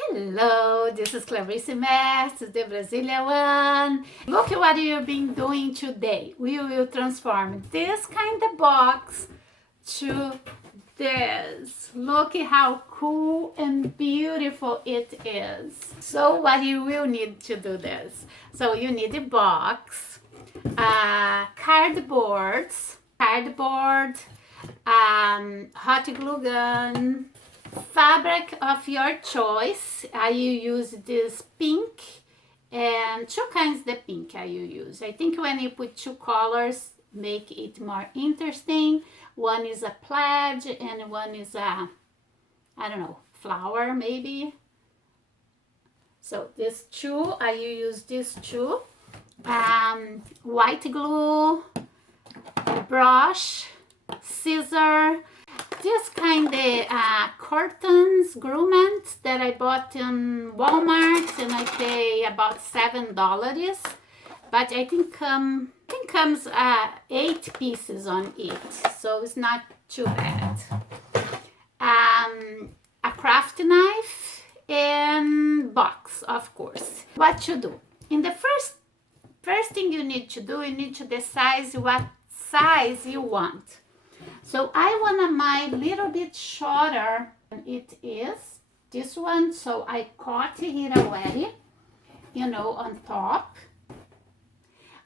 Hello, this is claricemertz, the Brazilian one. Look at what you've been doing today. We will transform this kind of box to this. Look at how cool and beautiful it is. So what you will need to do this. So you need a box, cardboard, hot glue gun, fabric of your choice. I use this pink and two kinds of pink I use. I think when you put two colors make it more interesting. One is a plaid and one is a, I don't know, flower maybe. So this two, I use this two. White glue, brush, scissor, this kind of curtains, grommets that I bought in Walmart, and I pay about $7. But I think comes 8 pieces on it, so it's not too bad. A craft knife and box, of course. What to do? In the first thing you need to do, you need to decide what size you want. So I want mine a little bit shorter than it is, this one, so I cut it already, on top.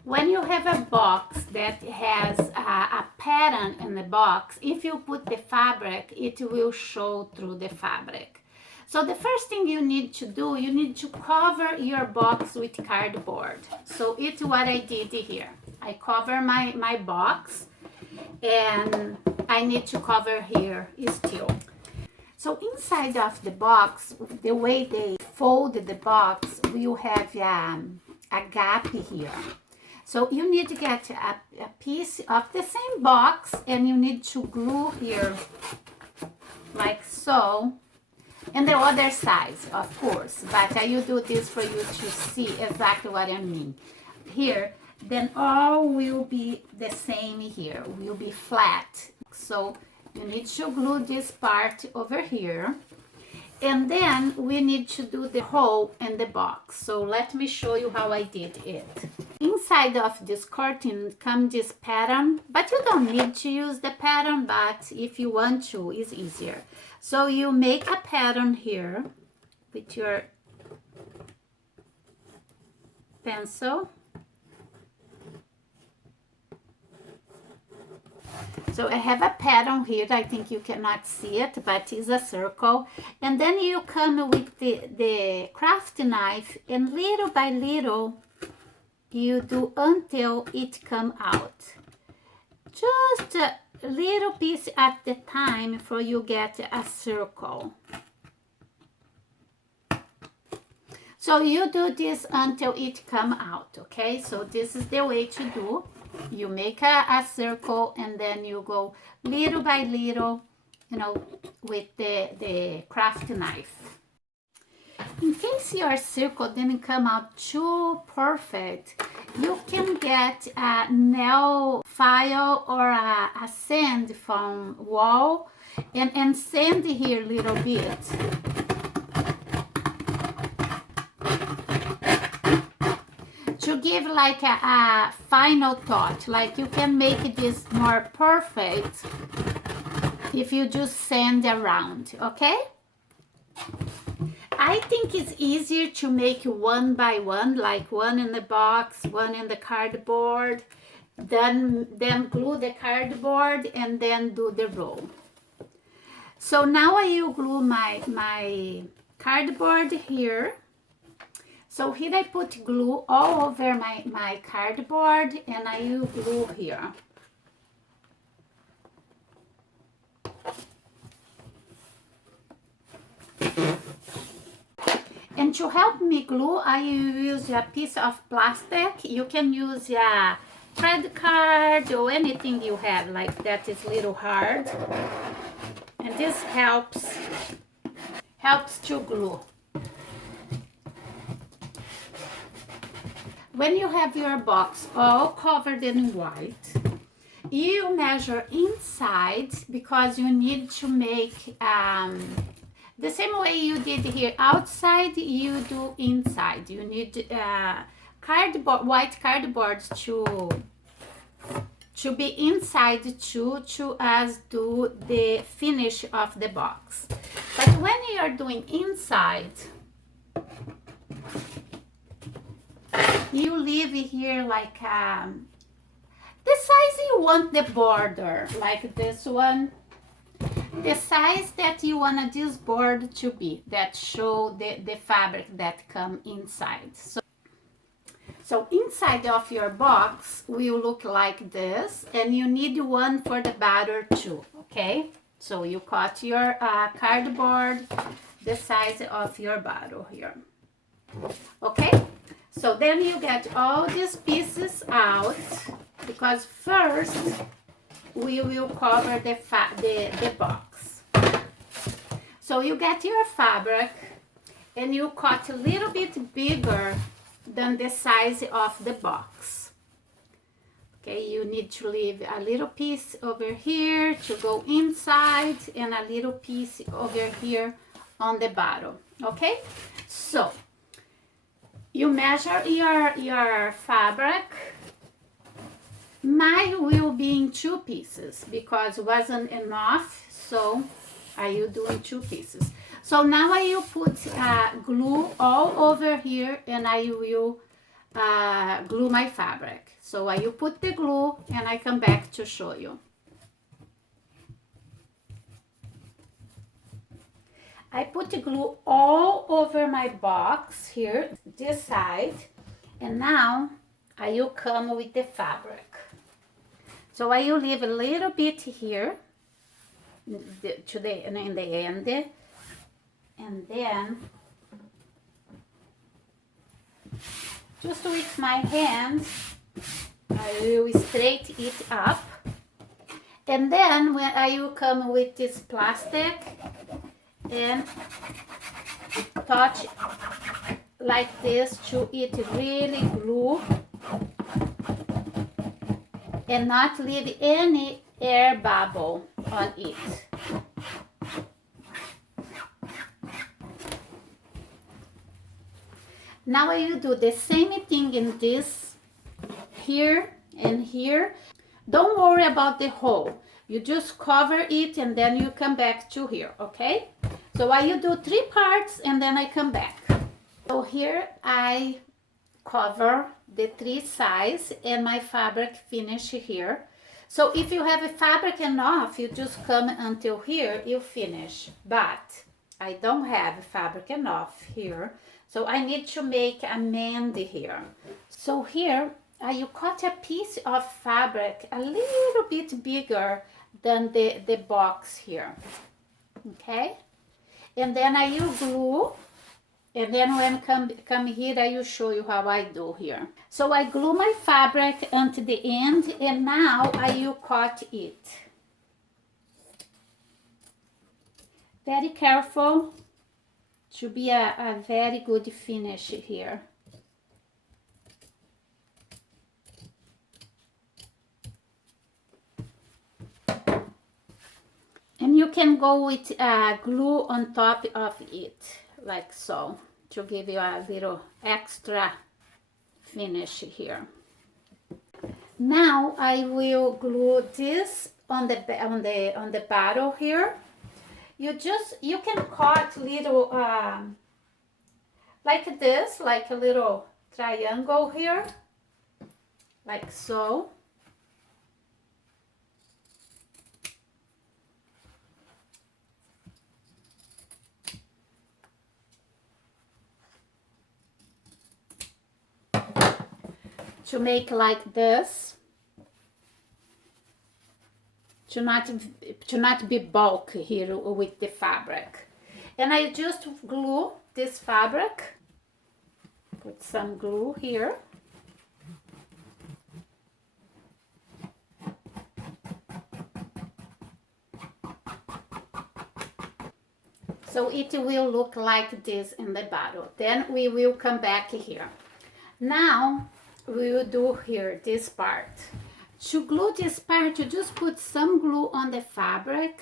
When you have a box that has a pattern in the box, if you put the fabric, it will show through the fabric. So the first thing you need to do, you need to cover your box with cardboard. So it's what I did here. I cover my box, and I need to cover here still. So inside of the box, the way they fold the box, you have a gap here. So you need to get a piece of the same box, and you need to glue here like so. And the other side, of course, but I will do this for you to see exactly what I mean. Here, then all will be the same here, will be flat. So you need to glue this part over here. And then we need to do the hole in the box. So let me show you how I did it. Inside of this curtain comes this pattern, but you don't need to use the pattern, but if you want to, it's easier. So you make a pattern here with your pencil. So I have a pattern here. I think you cannot see it, but it's a circle. And then you come with the craft knife, and little by little, you do until it come out. Just a little piece at the time for you get a circle. So you do this until it come out, okay? So this is the way to do. You make a circle, and then you go little by little, with the craft knife. In case your circle didn't come out too perfect, you can get a nail file or a sand from wall and sand here a little bit. To give like a final touch, like you can make this more perfect if you just sand around, okay? I think it's easier to make one by one, like one in the box, one in the cardboard, then glue the cardboard and then do the roll. So now I will glue my cardboard here. So here I put glue all over my cardboard, and I will glue here. And to help me glue, I use a piece of plastic. You can use a credit card or anything you have like that is a little hard. And this helps to glue. When you have your box all covered in white, you measure inside because you need to make The same way you did here outside, you do inside. You need cardboard, white cardboard to be inside too, to as do the finish of the box. But when you are doing inside, you leave here like the size you want the border, like this one, the size that you want this board to be, that show the fabric that come inside. So inside of your box will look like this, and you need one for the batter too, okay? So you cut your cardboard the size of your bottle here, okay? So then you get all these pieces out, because first we will cover the box. So you get your fabric and you cut a little bit bigger than the size of the box. Okay, you need to leave a little piece over here to go inside and a little piece over here on the bottom. Okay, so you measure your fabric. Mine will be in 2 pieces because it wasn't enough, so I will do in 2 pieces. So now I will put glue all over here, and I will glue my fabric. So I will put the glue and I come back to show you. I put the glue all over my box here, this side, and now I will come with the fabric. So I will leave a little bit here in the end, and then just with my hand I will straighten it up, and then when I will come with this plastic and touch like this to it really glue and not leave any air bubble on it. Now I will do the same thing in this here and here. Don't worry about the hole. You just cover it and then you come back to here, okay? So I will do 3 parts and then I come back. So here I cover the 3 sides and my fabric finish here. So if you have a fabric enough, you just come until here, you finish. But I don't have fabric enough here, so I need to make a mend here. So here you cut a piece of fabric a little bit bigger than the box here, okay? And then I will glue, and then when come here, I will show you how I do here. So I glue my fabric until the end, and now I will cut it. Very careful to be a very good finish here. And you can go with glue on top of it, like so, to give you a little extra finish here. Now I will glue this on the bottle here. You can cut little like this, like a little triangle here, like so. To make like this, to not be bulk here with the fabric. And I just glue this fabric, put some glue here. So it will look like this in the bottle. Then we will come back here. Now we will do here this part. To glue this part, you just put some glue on the fabric.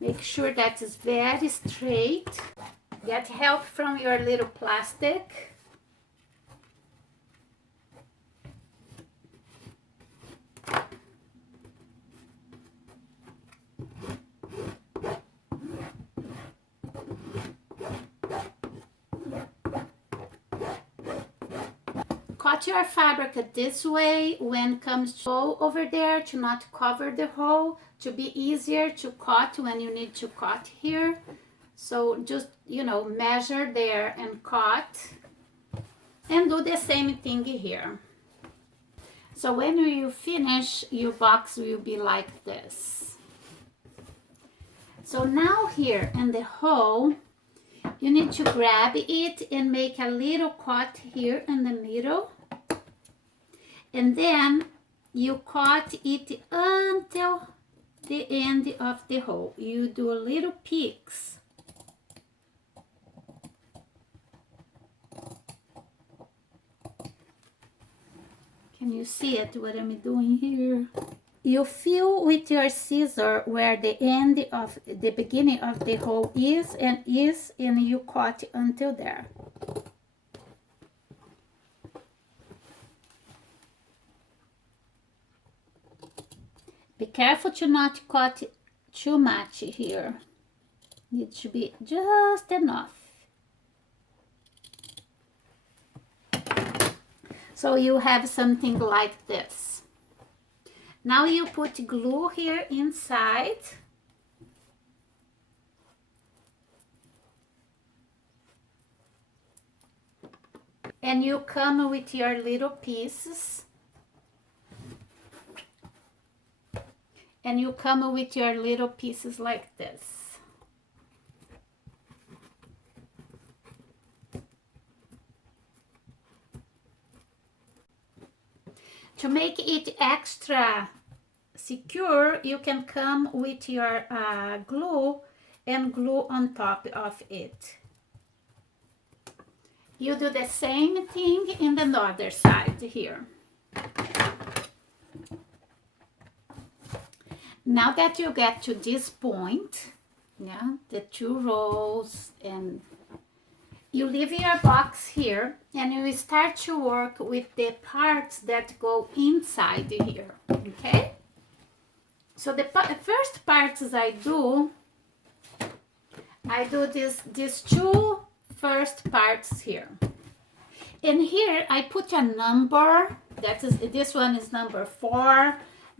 Make sure that is very straight. Get help from your little plastic. Cut your fabric this way when it comes to hole over there, to not cover the hole, to be easier to cut when you need to cut here. So just, you know, measure there and cut, and do the same thing here. So when you finish, your box will be like this. So now here in the hole, you need to grab it and make a little cut here in the middle. And then you cut it until the end of the hole. You do little peaks. Can you see it, what I'm doing here? You feel with your scissor where the end of the beginning of the hole is, and you cut until there. Be careful to not cut too much here. It should be just enough. So you have something like this. Now you put glue here inside. And you come with your little pieces. And you come with your little pieces like this. To make it extra secure, you can come with your glue and glue on top of it. You do the same thing in the other side here. Now that you get to this point, yeah, the 2 rows, and you leave your box here and you start to work with the parts that go inside here, okay? So the first parts I do these 2 first parts here. And here I put a number, this one is number 4,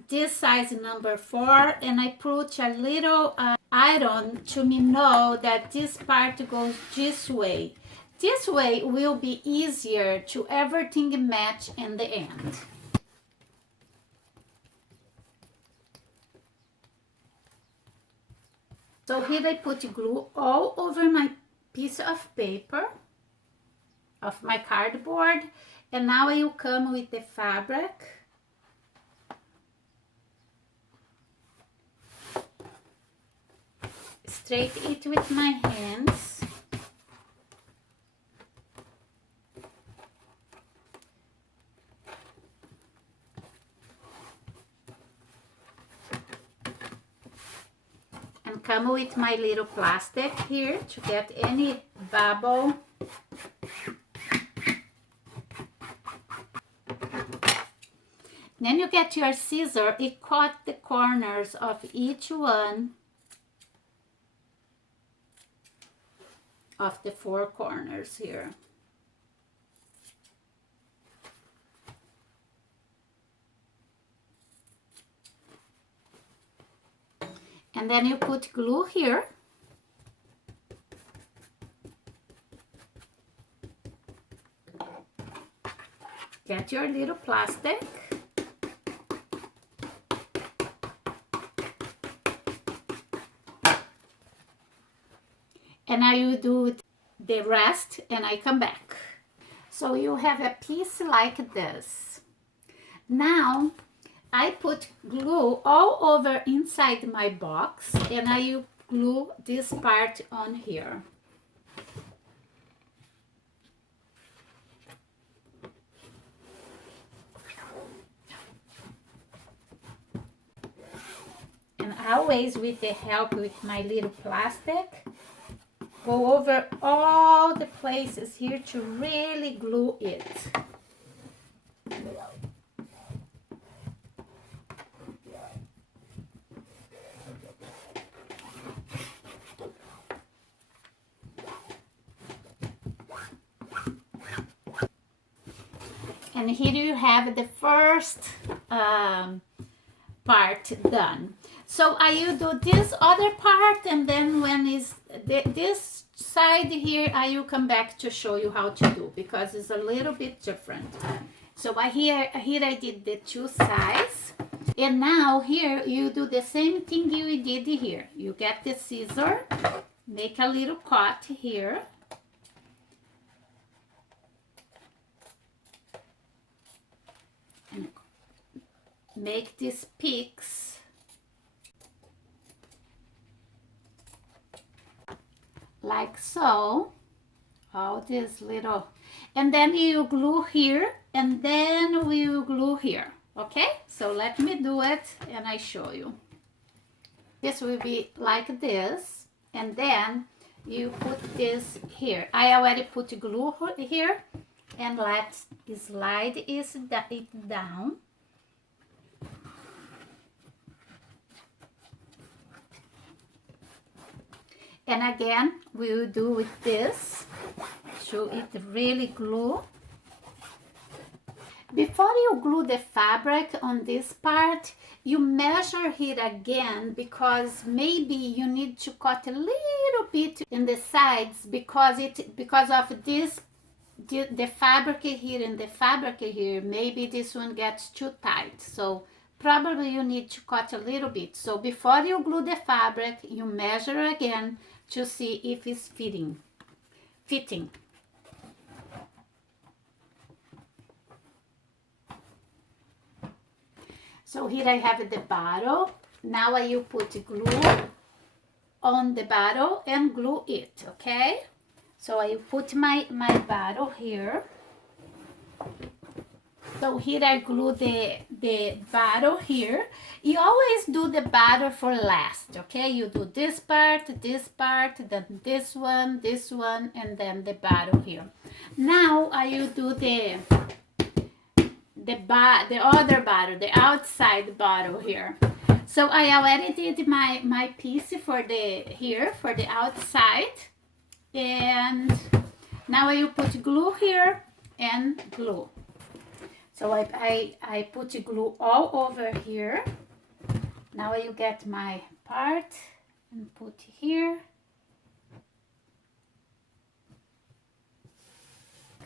this size number 4, and I put a little iron to me know that this part goes this way. This way will be easier to everything match in the end. So here I put glue all over my piece of paper, of my cardboard, and now I will come with the fabric. Straight it with my hands. And come with my little plastic here to get any bubble. Then you get your scissor, you cut the corners of each one of the 4 corners here. And then you put glue here. Get your little plastic. And I will do the rest and I come back. So you have a piece like this. Now I put glue all over inside my box and I will glue this part on here. And always with the help with my little plastic, go over all the places here to really glue it. And here you have the first part done. So I will do this other part, and then when is this side here, I will come back to show you how to do, because it's a little bit different. So here I did the two sides, and now here you do the same thing you did here. You get the scissor, make a little cut here, and make these peaks like so, all this little, and then you glue here, and then we will glue here. Okay, so let me do it and I show you. This will be like this, and then you put this here. I already put glue here, and let's slide it down. And again, we will do with this, so it really glue. Before you glue the fabric on this part, you measure it again, because maybe you need to cut a little bit in the sides, because of this, the fabric here and the fabric here, maybe this one gets too tight. So probably you need to cut a little bit. So before you glue the fabric, you measure again to see if it's fitting. So here I have the bottle. Now I will put glue on the bottle and glue it, okay? So I will put my bottle here. So here I glue the bottle here. You always do the bottle for last, okay? You do this part, then this one, and then the bottle here. Now I will do the other bottle, the outside bottle here. So I already did my piece for the outside, and now I will put glue here and glue. So I put glue all over here. Now I will get my part and put here.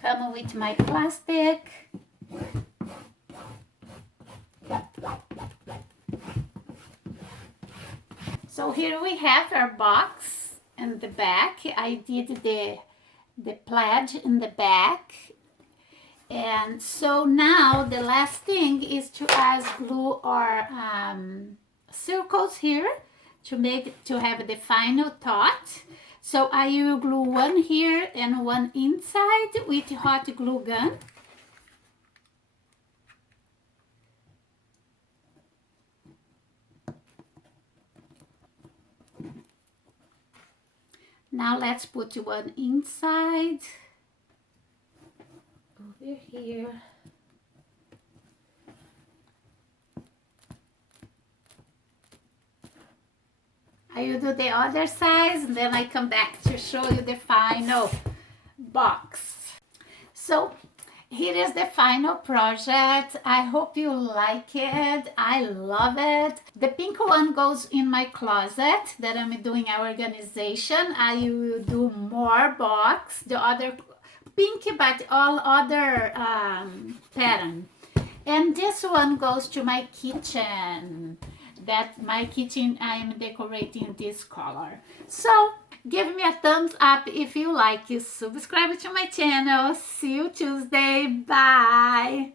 Come with my plastic. So here we have our box in the back. I did the plaid in the back. And so now the last thing is to add glue our circles here to have the final dot. So I will glue one here and one inside with hot glue gun. Now let's put one inside over here. I will do the other side, and then I come back to show you the final box. So here is the final project. I hope you like it. I love it. The pink one goes in my closet that I'm doing our organization. I will do more box, the other pink, but all other pattern. And this one goes to my kitchen. That my kitchen I'm decorating this color. So give me a thumbs up if you like it. Subscribe to my channel. See you Tuesday. Bye.